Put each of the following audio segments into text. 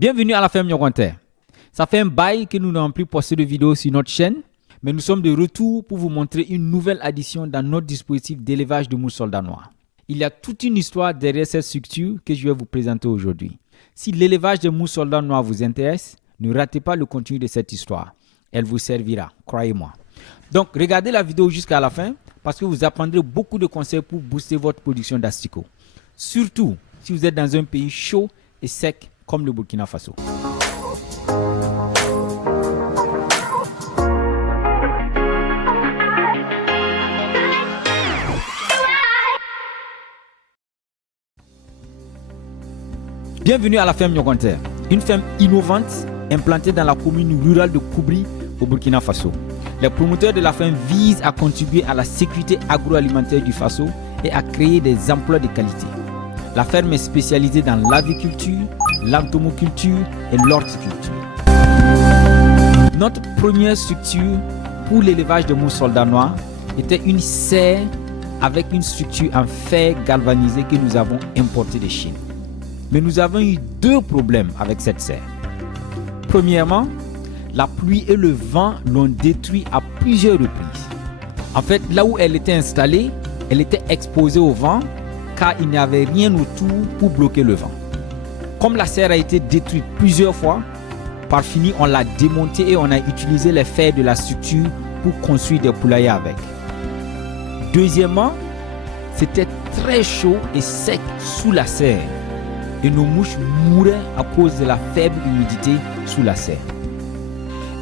Bienvenue à la ferme Nyokonter. Ça fait un bail que nous n'avons plus posté de vidéos sur notre chaîne, mais nous sommes de retour pour vous montrer une nouvelle addition dans notre dispositif d'élevage de mouches soldats noirs. Il y a toute une histoire derrière cette structure que je vais vous présenter aujourd'hui. Si l'élevage de mouches soldats noirs vous intéresse, ne ratez pas le contenu de cette histoire. Elle vous servira, croyez-moi. Donc, regardez la vidéo jusqu'à la fin parce que vous apprendrez beaucoup de conseils pour booster votre production d'asticots. Surtout si vous êtes dans un pays chaud et sec comme le Burkina Faso. Bienvenue à la ferme Nyokonter, une ferme innovante implantée dans la commune rurale de Koubri au Burkina Faso. Les promoteurs de la ferme visent à contribuer à la sécurité agroalimentaire du Faso et à créer des emplois de qualité. La ferme est spécialisée dans l'aviculture, l'entomoculture et l'horticulture. Notre première structure pour l'élevage de mouches soldats noirs était une serre avec une structure en fer galvanisé que nous avons importée de Chine. Mais nous avons eu deux problèmes avec cette serre. Premièrement, la pluie et le vent l'ont détruite à plusieurs reprises. En fait, là où elle était installée, elle était exposée au vent car il n'y avait rien autour pour bloquer le vent. Comme la serre a été détruite plusieurs fois, par fini, on l'a démontée et on a utilisé les fers de la structure pour construire des poulaillers avec. Deuxièmement, c'était très chaud et sec sous la serre et nos mouches mouraient à cause de la faible humidité sous la serre.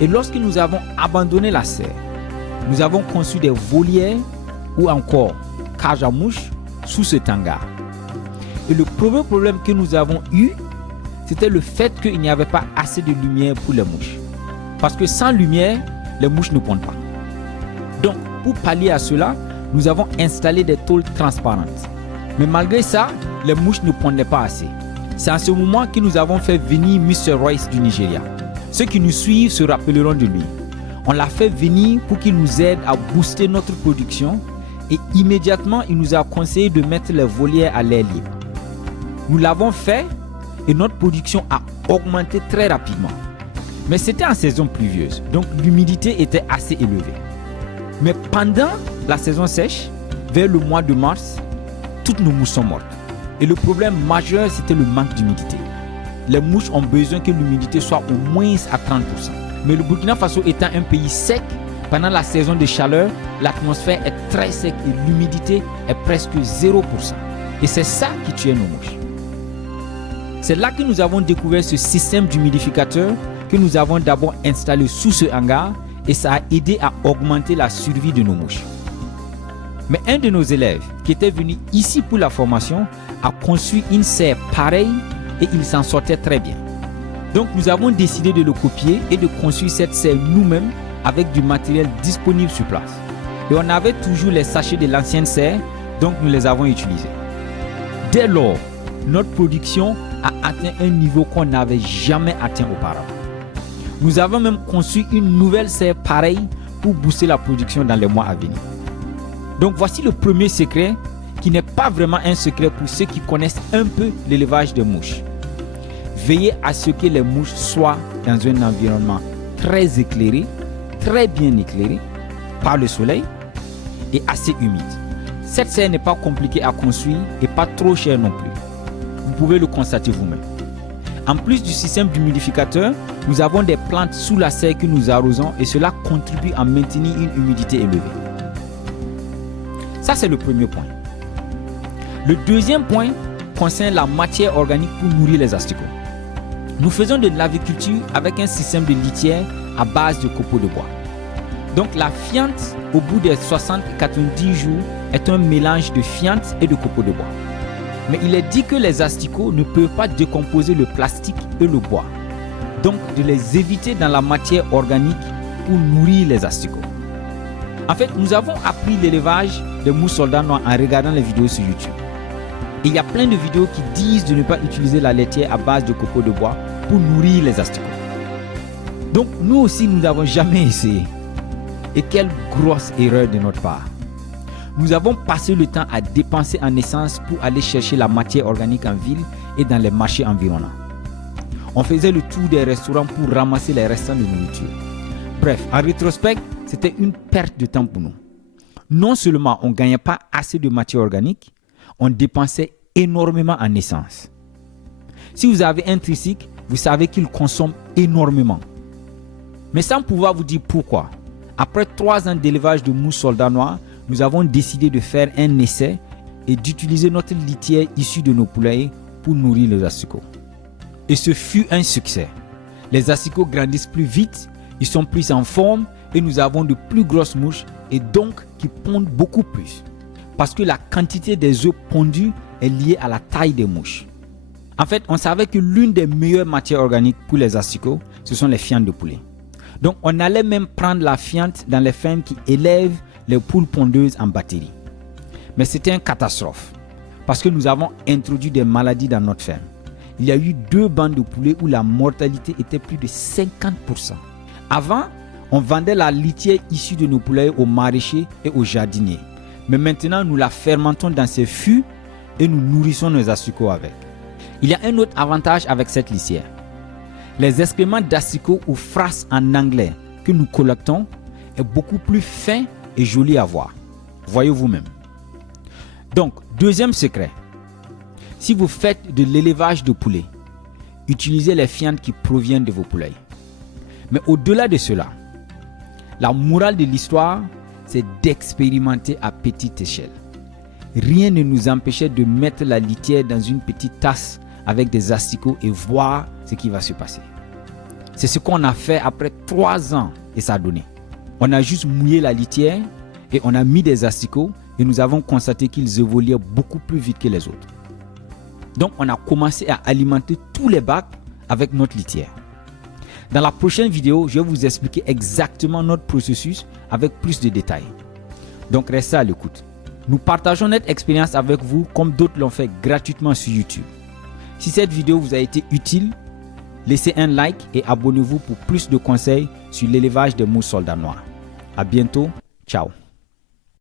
Et lorsque nous avons abandonné la serre, nous avons conçu des volières ou encore cages à mouches sous cet hangar. Et le premier problème que nous avons eu, c'était le fait qu'il n'y avait pas assez de lumière pour les mouches. Parce que sans lumière, les mouches ne pondent pas. Donc, pour pallier à cela, nous avons installé des tôles transparentes. Mais malgré ça, les mouches ne pondaient pas assez. C'est en ce moment que nous avons fait venir Mr. Royce du Nigeria. Ceux qui nous suivent se rappelleront de lui. On l'a fait venir pour qu'il nous aide à booster notre production et immédiatement, il nous a conseillé de mettre les volières à l'air libre. Nous l'avons fait et notre production a augmenté très rapidement. Mais c'était en saison pluvieuse, donc l'humidité était assez élevée. Mais pendant la saison sèche, vers le mois de mars, toutes nos mouches sont mortes. Et le problème majeur, c'était le manque d'humidité. Les mouches ont besoin que l'humidité soit au moins à 30%. Mais le Burkina Faso étant un pays sec, pendant la saison de chaleur, l'atmosphère est très sec et l'humidité est presque 0%. Et c'est ça qui tuait nos mouches. C'est là que nous avons découvert ce système d'humidificateur que nous avons d'abord installé sous ce hangar et ça a aidé à augmenter la survie de nos mouches. Mais un de nos élèves qui était venu ici pour la formation a construit une serre pareille et il s'en sortait très bien. Donc nous avons décidé de le copier et de construire cette serre nous-mêmes avec du matériel disponible sur place. Et on avait toujours les sachets de l'ancienne serre, donc nous les avons utilisés. Dès lors, notre production a atteint un niveau qu'on n'avait jamais atteint auparavant. Nous avons même construit une nouvelle serre pareille pour booster la production dans les mois à venir. Donc voici le premier secret qui n'est pas vraiment un secret pour ceux qui connaissent un peu l'élevage des mouches. Veillez à ce que les mouches soient dans un environnement très éclairé, très bien éclairé par le soleil et assez humide. Cette serre n'est pas compliquée à construire et pas trop chère non plus. Vous pouvez le constater vous-même. En plus du système d'humidificateur, nous avons des plantes sous la serre que nous arrosons et cela contribue à maintenir une humidité élevée. Ça, c'est le premier point. Le deuxième point concerne la matière organique pour nourrir les asticots. Nous faisons de l'aviculture avec un système de litière à base de copeaux de bois. Donc la fiente, au bout des 60-90 jours, est un mélange de fiente et de copeaux de bois. Mais il est dit que les asticots ne peuvent pas décomposer le plastique et le bois. Donc de les éviter dans la matière organique pour nourrir les asticots. En fait, nous avons appris l'élevage des mouches soldats noirs en regardant les vidéos sur YouTube. Et il y a plein de vidéos qui disent de ne pas utiliser la laitière à base de copeaux de bois pour nourrir les asticots. Donc nous aussi, nous n'avons jamais essayé. Et quelle grosse erreur de notre part. Nous avons passé le temps à dépenser en essence pour aller chercher la matière organique en ville et dans les marchés environnants. On faisait le tour des restaurants pour ramasser les restants de nourriture. Bref, en rétrospect, c'était une perte de temps pour nous. Non seulement on ne gagnait pas assez de matière organique, on dépensait énormément en essence. Si vous avez un tricycle, vous savez qu'il consomme énormément. Mais sans pouvoir vous dire pourquoi, après 3 ans d'élevage de mouches soldats noirs, nous avons décidé de faire un essai et d'utiliser notre litière issue de nos poulaillers pour nourrir les asticots. Et ce fut un succès. Les asticots grandissent plus vite, ils sont plus en forme et nous avons de plus grosses mouches et donc qui pondent beaucoup plus. Parce que la quantité des œufs pondus est liée à la taille des mouches. En fait, on savait que l'une des meilleures matières organiques pour les asticots, ce sont les fientes de poulet. Donc, on allait même prendre la fiente dans les fermes qui élèvent les poules pondeuses en batterie. Mais c'était une catastrophe parce que nous avons introduit des maladies dans notre ferme. Il y a eu 2 bandes de poulets où la mortalité était plus de 50%. Avant, on vendait la litière issue de nos poulaillers aux maraîchers et aux jardiniers. Mais maintenant, nous la fermentons dans ces fûts et nous nourrissons nos asticots avec. Il y a un autre avantage avec cette litière. Les excréments d'asticots ou frasse en anglais que nous collectons est beaucoup plus fin et joli à voir. Voyez vous-même. Donc, deuxième secret. Si vous faites de l'élevage de poulets, utilisez les fientes qui proviennent de vos poulailles. Mais au-delà de cela, la morale de l'histoire, c'est d'expérimenter à petite échelle. Rien ne nous empêchait de mettre la litière dans une petite tasse avec des asticots et voir ce qui va se passer. C'est ce qu'on a fait après 3 ans et ça a donné. On a juste mouillé la litière et on a mis des asticots et nous avons constaté qu'ils évoluaient beaucoup plus vite que les autres. Donc on a commencé à alimenter tous les bacs avec notre litière. Dans la prochaine vidéo, je vais vous expliquer exactement notre processus avec plus de détails. Donc restez à l'écoute. Nous partageons notre expérience avec vous comme d'autres l'ont fait gratuitement sur YouTube. Si cette vidéo vous a été utile, laissez un like et abonnez-vous pour plus de conseils sur l'élevage des mouches soldats noirs. À bientôt, ciao.